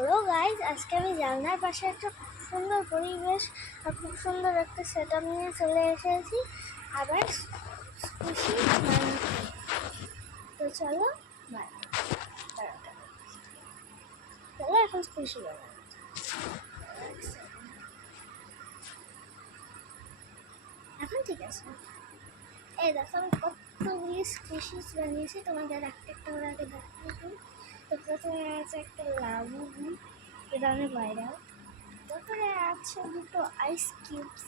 Hello guys, আজকে আমি জানলার পাশে একটা খুব সুন্দর পরিবেশ আর খুব সুন্দর একটা সেট আপ নিয়ে চলে এসেছি আবার খুশি তো চলো চলো এখন খুশি বানাবো। এখন ঠিক আছে, এই দেখো আমি কতগুলি স্কুশিস বানিয়েছি, তোমাদের একটা একটা করে আগে দেখাবো। তো প্রথমে আছে একটা লাবু, এটা অনেক ভাইরাল। তারপরে আছে দুটো আইস কিউবস,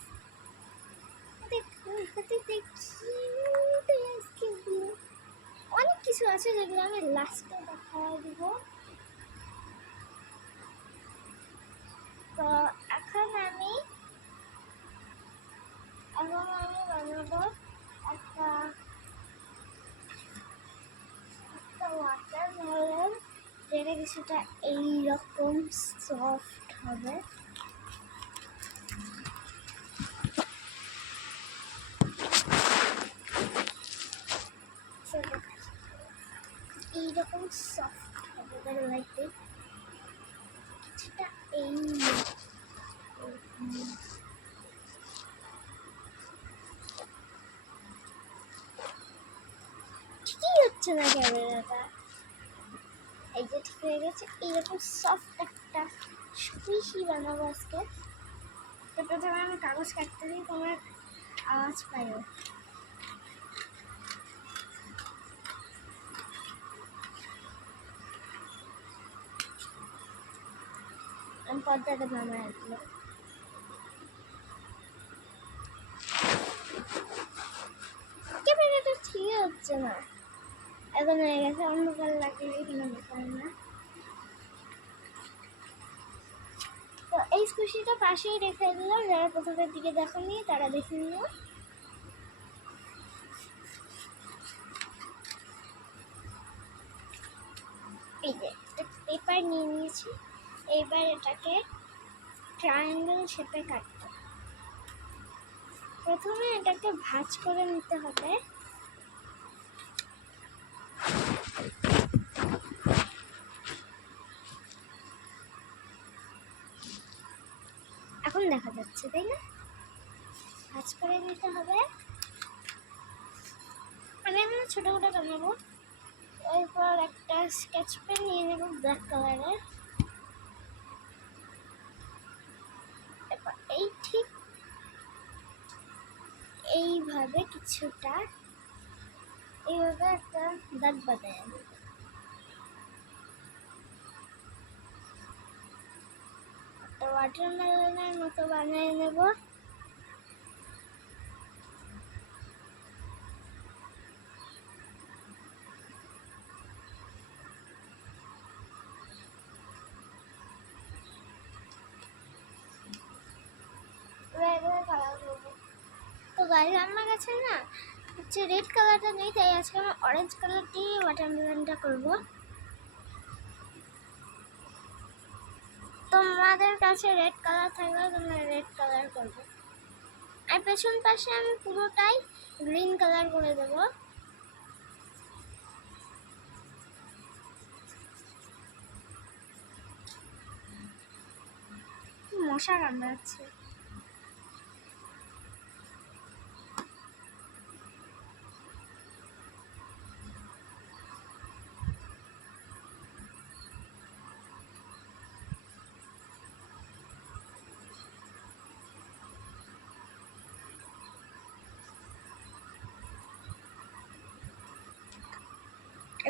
অনেক কিছু আছে যেগুলো আমি লাস্টে দেখা দিব। তো এখন আমি বানাবো একটা ওয়াটারমেলন, যেটা কিছুটা এইরকম সফট হবে। এইরকম সফট হবে, লাইতে কিছুটা এই ঠিকই হচ্ছে না ক্যামেরাটা, এই যে ঠিক হয়ে গেছে। এইরকম সফট একটা স্কুইশি বানাবো আজকে। তো প্রথমে আমি কাগজ কাটতে দিই, তোমার আওয়াজ পাইও। আমি পর্দাটা নামায় আসবো। ক্যামেরাটা ঠিক হচ্ছে না, এখন হয়ে গেছে। অন্ধকার লাগলে এখানে দেখায় না। তো এই স্কুশিটা পাশেই রেখে দিলাম, যারা প্রথমের দিকে দেখেনি তারা দেখে নিও। এই যে পেপার নিয়ে নিয়েছি, এইবার এটাকে ট্রায়াঙ্গেল শেপে কাটতে। প্রথমে এটাকে ভাঁজ করে নিতে হবে। এখন দেখা যাচ্ছে তাই না? ভাঁজ করে নিতে হবে। আমি এখন ছোটো ছোটো বানাবো। এরপর একটা স্কেচ পেন নিয়ে নেব ব্ল্যাক কালারের। এরপর এই ঠিক এইভাবে কিছুটা এইভাবে একটা দাগ বানায় নেব। একটা ওয়াটারমেলনের মতো বানিয়ে নেব। তো গাইজ আমার কাছে না হচ্ছে রেড কালারটা নেই, তাই আজকে আমি অরেঞ্জ কালার দিয়ে ওয়াটারমেলনটা করব। তোমাদের কাছে রেড কালার থাকলে তোমরা রেড কালার করবে, আর পেছন পাশে আমি পুরোটাই গ্রিন কালার করে দেব। মশা কামড়াচ্ছে।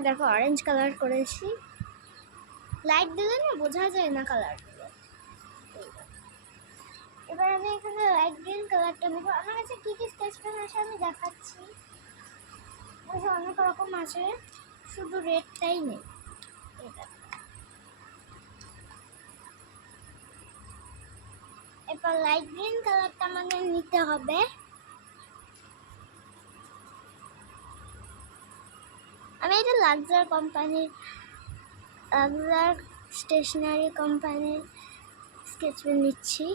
দেখো অরেঞ্জ কালার করেছি, লাইট দিলে না বোঝা যায় না কালারগুলো। এবার আমি এখানে লাইট গ্রিন কালারটা নেব। আমার কাছে কী কী স্কেচ পেন আছে আমি দেখাচ্ছি। অনেক রকম আছে, শুধু রেডটাই নেই। এটা এরপর লাইট গ্রিন কালারটা আমাদের নিতে হবে। আমি এটা লাক্সার স্টেশনারি কোম্পানির স্কেচ পেন নিচ্ছি।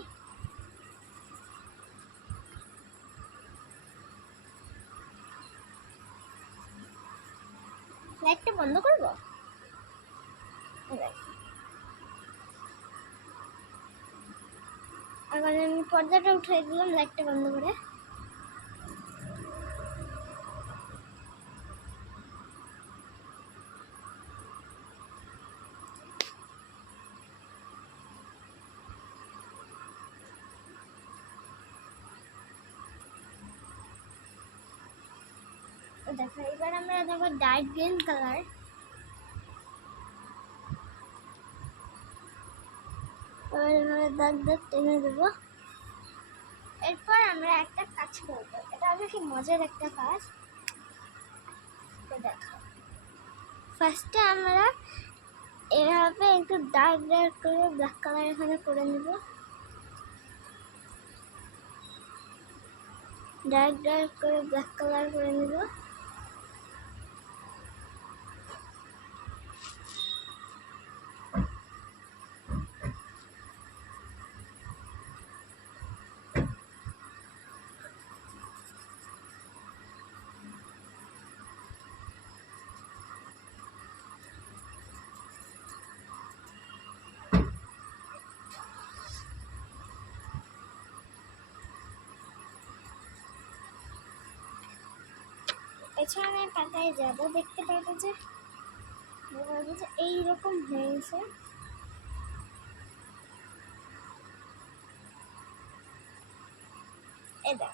লাইটটা বন্ধ করবো। এখন আমি পর্দাটা উঠিয়ে দিলাম লাইটটা বন্ধ করে। দেখো এবার আমরা দেবো ডার্ক গ্রিন কালার। দাগ দাগ টেনে দেবো। এরপর আমরা একটা কাজ করবো, এটা বেশি মজার একটা কাজ। দেখো ফার্স্টে আমরা এভাবে একটু ডার্ক ডার্ক করে ব্ল্যাক কালার এখানে করে নেব। ডার্ক ডার্ক করে ব্ল্যাক কালার করে নেব। পেছনে পাতায় যাবো, দেখতে পাবো যে এইরকম হয়েছে। এবার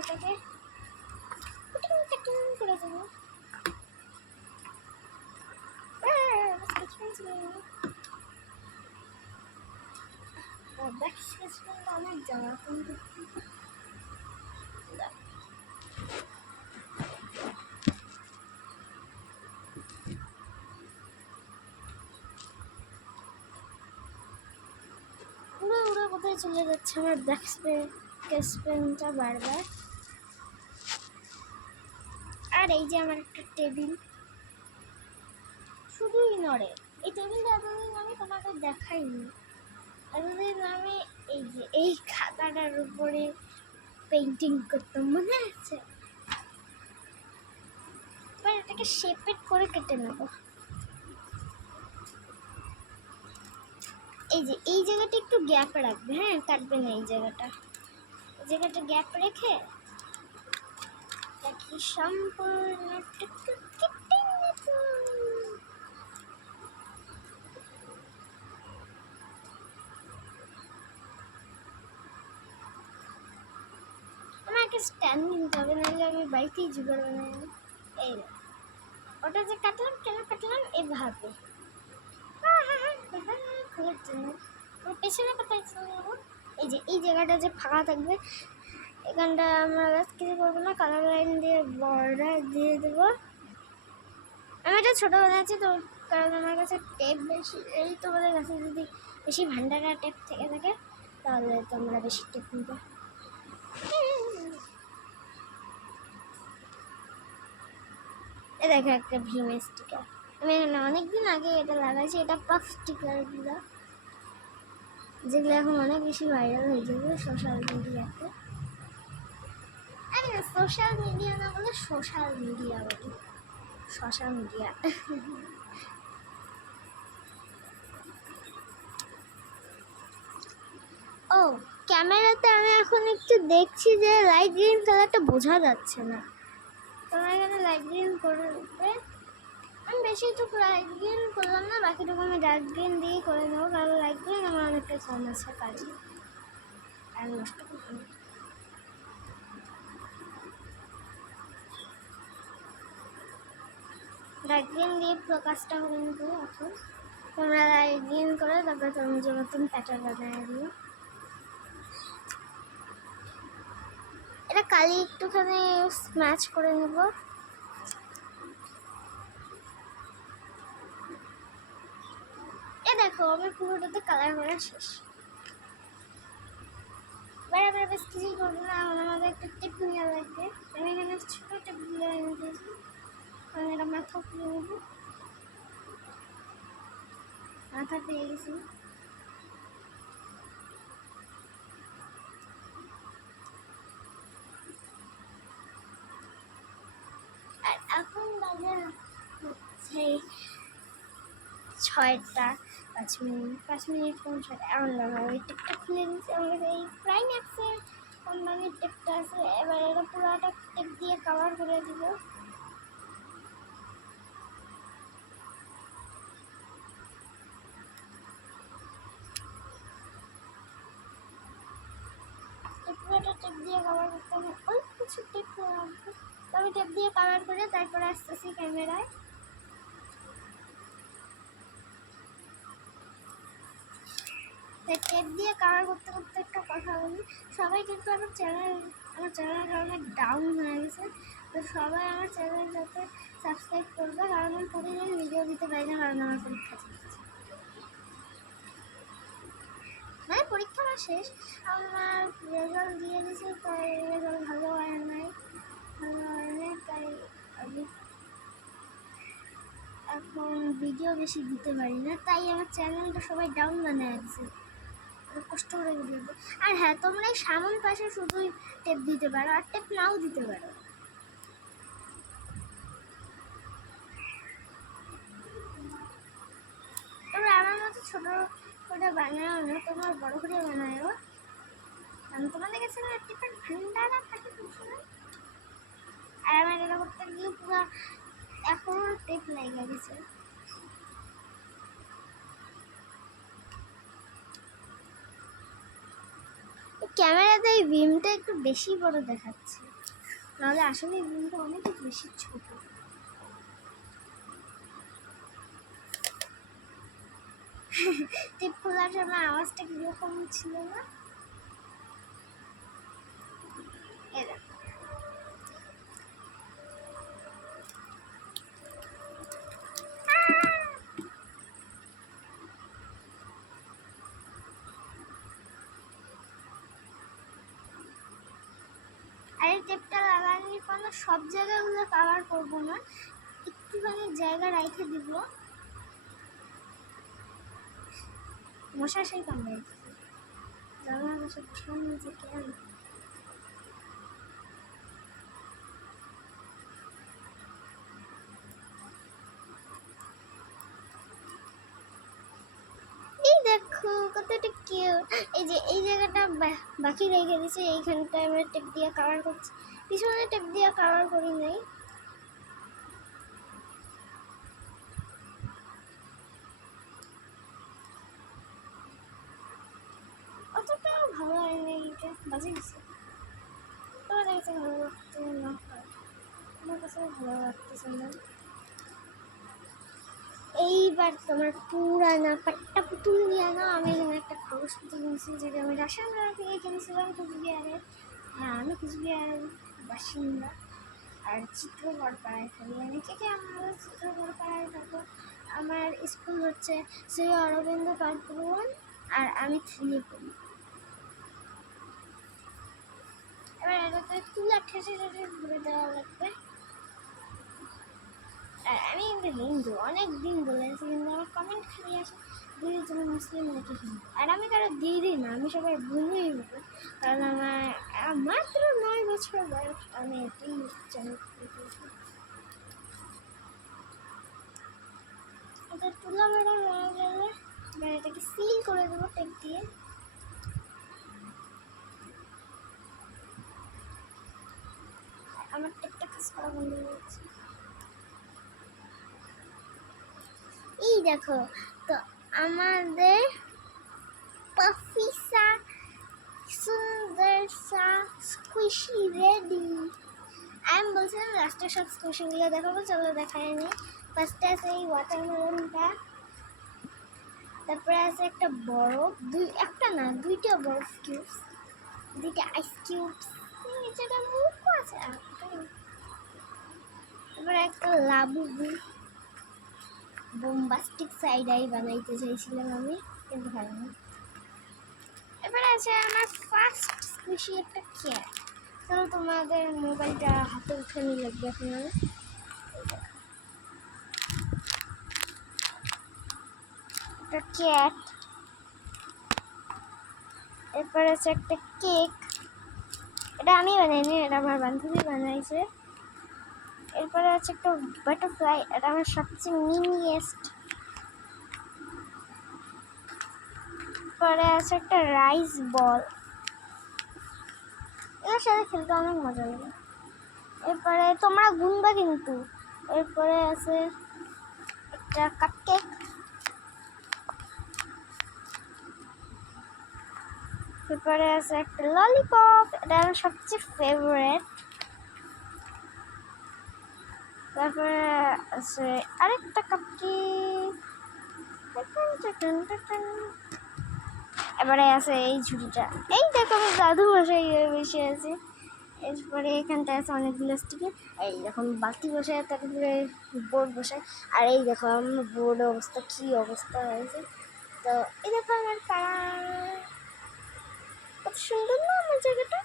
এটাকে কাটিং করে দেবো। অনেক জামা কিন্তু পুরো ওরা কোথায় চলে যাচ্ছে আমার ব্ল্যাক স্পেনটা বারবার। আর এই যে আমার একটা টেবিল শুধুই নড়ে। এই টেবিলটা এতদিন আমি তোমাকে দেখাইনি। এতদিন আমি এই যে এই খাতাটার উপরে পেন্টিং করতাম, মনে আছে? এবার এটাকে শেপেড করে কেটে নেব। এই যে এই জায়গাটা একটু গ্যাপ রাখবে, হ্যাঁ কাটবে না এই জায়গাটা গ্যাপ রেখে দেখি সম্পূর্ণ কেটে নেব। আমাকে স্ট্যান্ড নিতে হবে, নাহলে আমি বাড়িতেই জোগাড় বানাই। এই ওটা যে কাটলাম, কেন কাটলাম এভাবে খোলার জন্য। পেছনে কোথায় চলে যাবো? এই যে এই জায়গাটা যে ফাঁকা থাকবে, এখানটা আমরা কিছু করবো না, কালার লাইন দিয়ে বর্ডার দিয়ে দেবো। আমি এটা ছোটো বানাচ্ছি তো, কারণ আমার কাছে টেপ বেশি। এই তোমাদের কাছে যদি বেশি ভান্ডারা টেপ থেকে থাকে তাহলে তোমরা বেশি টেপ নিবে। এ দেখো একটা ভীম স্টিকার, আমি অনেকদিন আগে এটা লাগাইছি। এটা পাফ স্টিকারগুলো যেগুলো এখন অনেক বেশি ভাইরাল হয়ে যাবে সোশ্যাল মিডিয়াতে। আমি সোশ্যাল মিডিয়া না বলে সোশ্যাল মিডিয়া বলি, সোশ্যাল মিডিয়া। ও ক্যামেরাতে আমি এখন একটু দেখছি যে লাইট গ্রিন কালারটা বোঝা যাচ্ছে না। তোমার এখানে লাইট গ্রিন করে দিতে আমি বেশি একটু লাইট গ্রিন করলাম না, বাকিটুকু আমি ডার্ক গ্রিন দিয়েই করে নেবো, কারণ লাইট গ্রিন আমার অনেকটা কম আছে কাজে আর নষ্ট করবো না। ডার্ক গ্রিন দিয়ে পুরো কাজটা করে নেবো। এখন তোমরা লাইট গ্রিন করে তারপরে তুমি যে নতুন প্যাটার্ন বানিয়ে দিও। এটা কালি একটুখানি স্ম্যাচ করে নেব। দেখো আমার পুরোটাতে কালার করা শেষ। এবার আমরা বেশ কিছুই করবো না, আমাদের একটা টেপ নেওয়া লাগবে। আমি এখানে ছোটো টেপগুলো এনে দিয়েছি, আমি এটা মাথা খুলে নেব। মাথা পেয়ে গেছি। আর এখন লাগে হচ্ছে 6টা 5 মিনিট কোন 6টা এমন লাগে। ওই টেপটা খুলে দিয়েছি, আমার এই প্রাইম্যাক্সের কোম্পানির টেপটা আছে। এবার এটা পুরোটা টেপ দিয়ে কভার করে দিব। পুরোটা টেপ দিয়ে কভার করতে হবে, অল্প কিছু টেপ লাগবে। তবে টেপ দিয়ে কভার করে তারপরে আসতেছি ক্যামেরায়। টেপ দিয়ে কভার করতে করতে একটা কথা বলি, সবাই কিন্তু আমার চ্যানেলটা অনেক ডাউন হয়ে গেছে। তো সবাই আমার চ্যানেল যাতে সাবস্ক্রাইব করবে, কারণ আমি প্রতিদিন ভিডিও দিতে পারি না, কারণ আমার পরীক্ষা চলছে। মানে পরীক্ষা আমার শেষ, আমার রেজাল্ট দিয়ে দিয়েছে, তাই রেজাল্ট ভালো হয় নাই, তাই আমি এখন ভিডিও বেশি দিতে পারি না, তাই আমার চ্যানেলটা সবাই ডাউন বানায় আছে। কষ্ট করে ভিডিও। আর হ্যাঁ, তোমরা এই সামন পাশে শুধুই টেপ দিতে পারো, আর টেপ নাও দিতে পারো। তোমরা আমার মতো ছোট করে বানাও না, তোমরা বড় করে বানাও। আমি তোমাদের কাছে টেপের ভান্ডারা থাকে বুঝছো। আর আমার এটা করতে গিয়ে পুরো এখনো টেপ লেগে গেছে। ক্যামেরাতে এই বিমটা একটু বেশি বড় দেখাচ্ছে, নাহলে আসলে এই বিমটা অনেক বেশি ছোট। টিপ খোলার সময় আওয়াজটা কিরকম ছিল না? আর এই টেপটা লাগানোর কোনো সব জায়গাগুলো কভার করবো না, একটুখানি জায়গা রেখে দিব। মশা সেই কামড়ে জানলার পাশে বসার নিচে কেন? এই দেখো কতটা কিউট। এই যে এই জায়গাটা বাকি রেখে দিয়েছে, এইখানটা আমরা টেপ দিয়ে কভার করছি, পিছনে টেপ দিয়ে কভার করি নাই। অতটাও ভালো হয়নি, এটা বাজে গেছে। তোমাদের কাছে ভালো লাগতে না হয়, আমার কাছে ভালো লাগতেছে না। এইবার তোমার পুরানা পাট্টা পুতুল নিয়ে না, আমি এখানে একটা খরচ পুতুল কিনছি, যেটা আমি রাসায়নিক থেকে কিনেছিলাম কুচবিহারে। হ্যাঁ, আমি কুচবিহারের বাসিন্দা, আর চিত্রগড় পাড়ায় থাকি। আমি থেকে আমার চিত্রগড় পাড়ায় থাকবো। আমার স্কুল হচ্ছে শ্রী অরবিন্দ পাঠভবন, আর আমি 3 পড়ি। এবার এটাতে তুলা ঠেসে ঠেসে ঘুরে দেওয়া লাগবে। আর আমি কিন্তু হিন্দু, অনেক দিন বলেছি, কিন্তু আমার কমেন্ট খালি আসে দিদি তুমি মুসলিম নাকি হিন্দু। আর আমি কারো দিদি না, আমি সবাই বোনই বলি, কারণ আমার মাত্র 9 বছর বয়স, আমি এটাই চ্যানেল করতেছি। এটা তুলা মারা হয়ে গেলে এবার এটাকে সিল করে দেবো টেপ দিয়ে। আমার টেপটা কাজ করা বন্ধ হয়ে গেছে। এই দেখো, তো আমাদের পাফিসা সুন্দর সা স্কুইশি রেডি। আমি বলছিলাম লাস্টের সব স্কুইশিগুলো দেখাবো, চলো দেখায় নি। ফার্স্টে আছে এই ওয়াটারমেলনটা, তারপরে আছে একটা বরফ, একটা না দুইটা বরফ কিউবস, দুইটা আইস কিউবস, নিচেটা মুখও আছে। তারপরে একটা লাবুবু, বোম্বাস্টিক সাইড আই বানাইতে চাইছিলাম আমি, কিন্তু ভালো না। এবারে আছে আমার ফার্স্ট স্কুইশি একটা ক্যাট। চলো তোমাদের মোবাইলটা হাতে উঠে নিয়ে লাগবে আপনার। একটা ক্যাট, এরপর আছে একটা কেক, এটা আমি বানাইনি, এটা আমার বান্ধবী বানাইছে। এরপরে আছে একটা বাটারফ্লাই, এটা আমার সবচেয়ে মিনিয়েস্ট। পরে আছে একটা রাইস বল, এর সাথে খেলতে অনেক মজা লাগে। এরপরে তোমরা গুনবা কিন্তু। এরপরে আছে একটা কাপকেক, এরপরে আছে একটা ললিপপ, এটা আমার সবচেয়ে ফেভারিট। তারপরে আছে আরেকটা কাপকেক। এবারে আছে এই ঝুড়িটা, এই দেখো আমি দাদু মশাই বসে আছে। এরপরে এখানটায় আছে অনেকগুলো স্টিকার, এই যখন বাতি বসায় তারপরে বোর্ড বসায়। আর এই দেখো আমার বোর্ডের অবস্থা কী অবস্থা হয়েছে। তো এই দেখো আমার পাড়া, কত সুন্দর না আমার জায়গাটা।